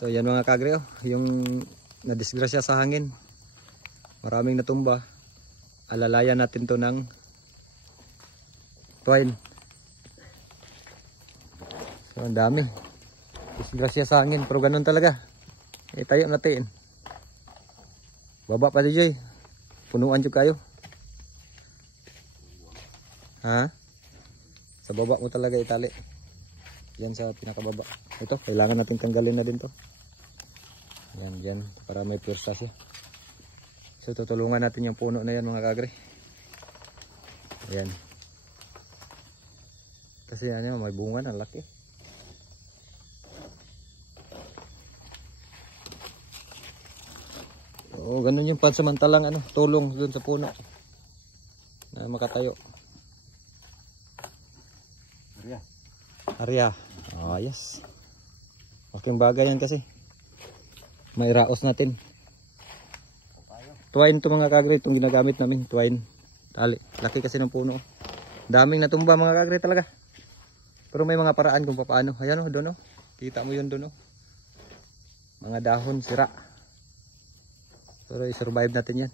So yan mga kagre, oh, yung nadisgrasya sa hangin. Maraming natumba. Alalayan natin to ng twine. So ang dami. Disgrasya sa hangin, pero ganun talaga. Tayo natin. Baba pa di Joy. Punuan juga kayo. Ha? Sa baba mo talaga itali. Yan sa pinakababa. Ito, kailangan natin tanggalin na din to. Yan, para may pwersa siya. So tutulungan natin yung puno na yan mga kagre. Ayan. Kasi ano, may bunga na laki. Oo, ganun yung pansamantalang ano, tulong dun sa puno na makatayo. Arya. Oh, yes. Malaking bagay yan kasi. May raos natin. Twine to mga kagre, itong ginagamit namin, twine. Tali. Laki kasi ng puno. Daming natumba mga kagre talaga. Pero may mga paraan kung paano. Ayan o, doon o. Kita mo yun doon o. Mga dahon, sira. Pero i-survive natin yan.